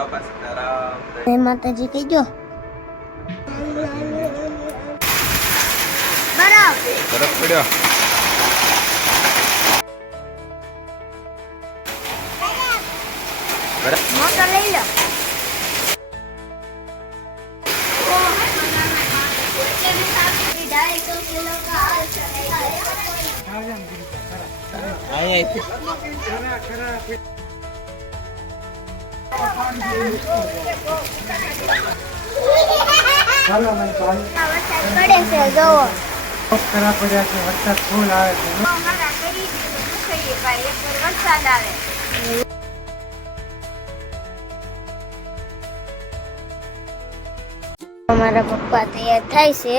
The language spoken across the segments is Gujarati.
બાપા સીતારામ. જય માતાજી કહેજો. બરફ પડ્યો. મોટો લઈ લો. પડે છે જોવો. કરા પડ્યા છે, વરસાદ ફૂલ આવે છે. વરસાદ આવે. અમારા પપ્પા તૈયાર થાય છે.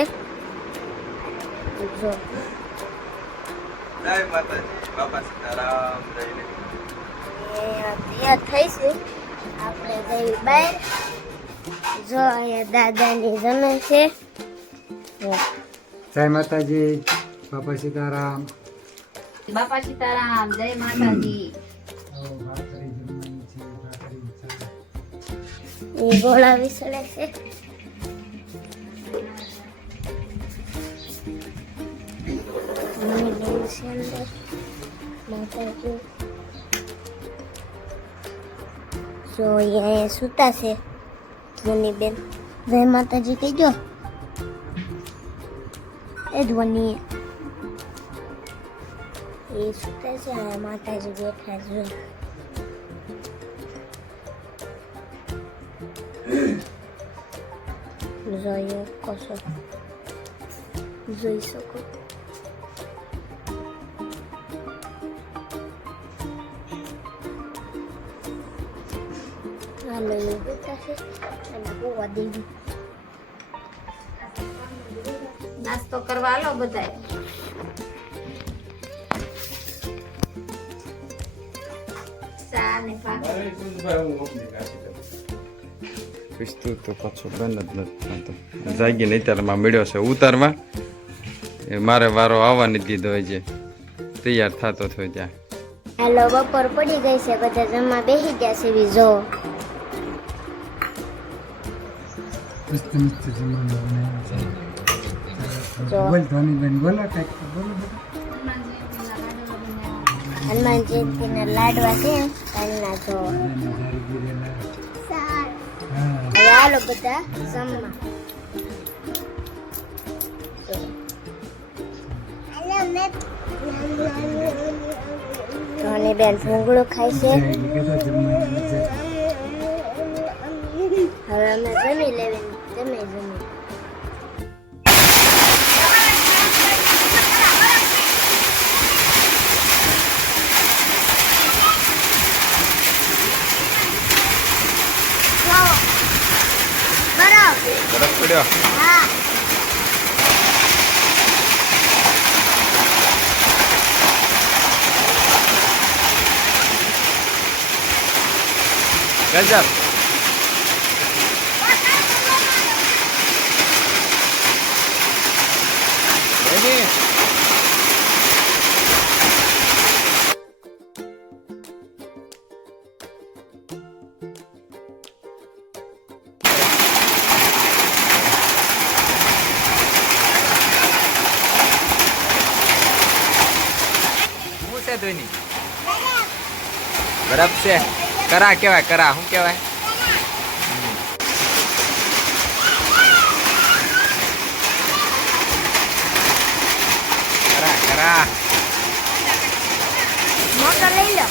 જો જય માતાજી, બાપા સીતારામ. તૈયાર થઈ છે. આપણે જઈ બહાર. જો અહીંયા દાદાની જમે છે. જય માતાજી, બાપા સીતારામ. બાપા સીતારામ, જય માતાજી. એ ગોળા વિસળે છે. માતાજી જો અહીંયા સૂતા છે ધ્વની બેન. જય માતાજી કહેજો. એ ધ્વની એ સૂતા છે અને માતાજી બેઠા છે. જોઈ શકો જોઈ શકો. હાલો એ બેઠા છે અને ગોવા દેવી. નાસ્તો કરવા આલો બધાય. ચા ને ભાખરી. પૂછતું તો પાછો બેન જ નથી થતો. જાગી નહીં ત્યારે મળ્યો છે ઉતારમાં. એ મારે વારો આવવાની દીધો હોય છે. તૈયાર થતો થયો ત્યાં. હાલો બપોર પડી ગઈ છે. બધા જમવા બેસી ગયા છે. બી જો મસ્ત મસ્ત જમવાનું બનાવ્યું છે. બોલ ધોનીબેન, બોલો કંઈક તો બોલો બધા. હનુમાન જયંતીના લાડવા છે કાલના. જો હવે હાલો બધા જમવા. ધોની બેન ભૂંગળું ખાય છે. હવે અમે જમી લેવી. તમે જમી. બરફ પડ્યો. હા ગજબ. બરફ છે. કરા કેવાય, કરા શું કેવાય? કરા કરા. મોટો લઈ લો.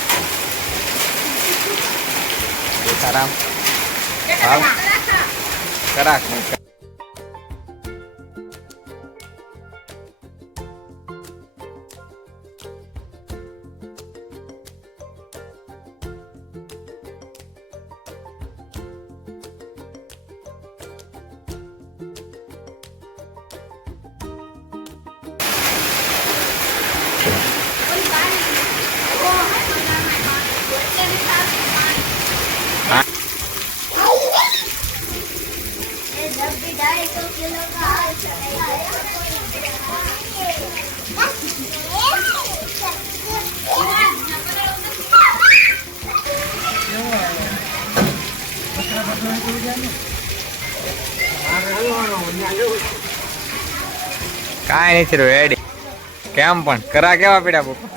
સીતારામ. ભાવ કરા. કાંઈ નથી રહ્યું રેડી. કેમ પણ કરા કેવા પીડા પપ્પા?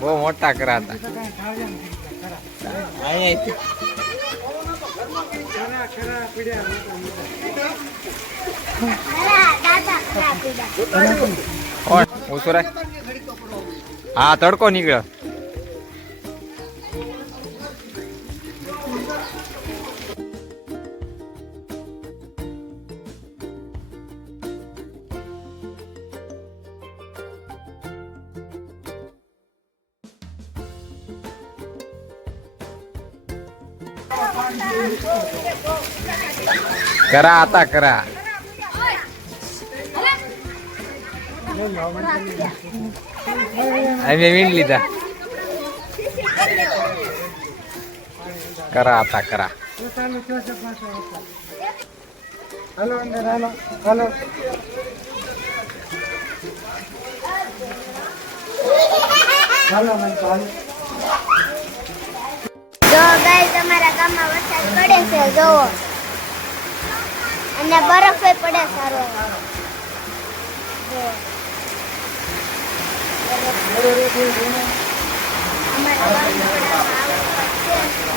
બહુ મોટા કરા હતા. અહીંયાથી દાદા ખરા પીડા. કોણ ઉસુરા? હા તડકો નીકળ્યો. કરા હતા કરા. અમે વીણ લીધા. કરા હતા કરા. હાલો અંદર હાલો હાલો. હાલો મને હાલો. જો ગાઈસ અમારા ગામમાં વરસાદ પડે છે જોવો, અને બરફ પડે સારો. જો અમારા ગામમાં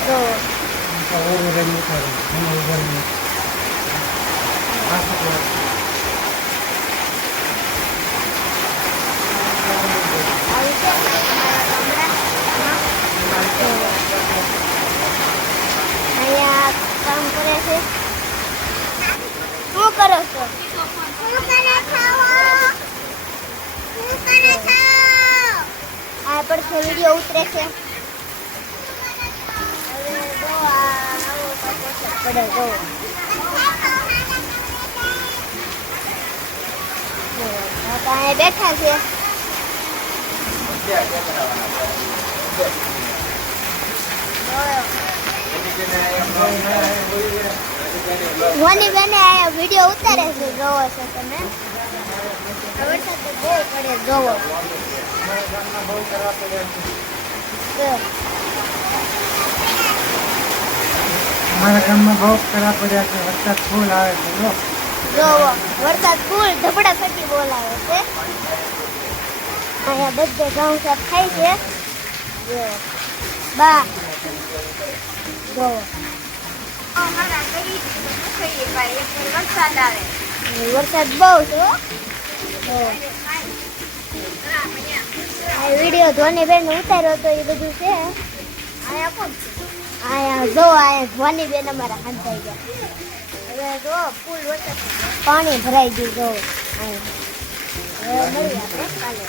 જો અહીંયા કામ કરે છે. શું કરો છો? આ પડખે વિડીયો ઉતરે છે. હવે જો આવો પડે જો. અહીંયા બેઠા છે. મોની બેને આ વિડીયો ઉતારે છે જોવો છો તમે. વરસાદ તો બહુ પડે જોવો. અમારા ગામમાં બહુ ખરાબ પડ્યા છે. વરસાદ ફૂલ આવે છે. જોવો વરસાદ ફૂલ ધબડા ફટી બોલાવે છે. અહીંયા બધે ઘઉં સાફ થાય છે. જો બા જોવો વરસાદ આવે. વરસાદ બહુ છે હો. આ વિડીયો ધોની બેન ઉતાર્યો તો એ બધું છે. અહીંયા કોણ છે? અહીંયા જો અહીંયા ધોની બેન અમારા હાથ થઈ ગયા. હવે જો ફૂલ વરસાદ પાણી ભરાઈ ગયું જો અહીંયા. હવે મળીએ આપણે કાલે.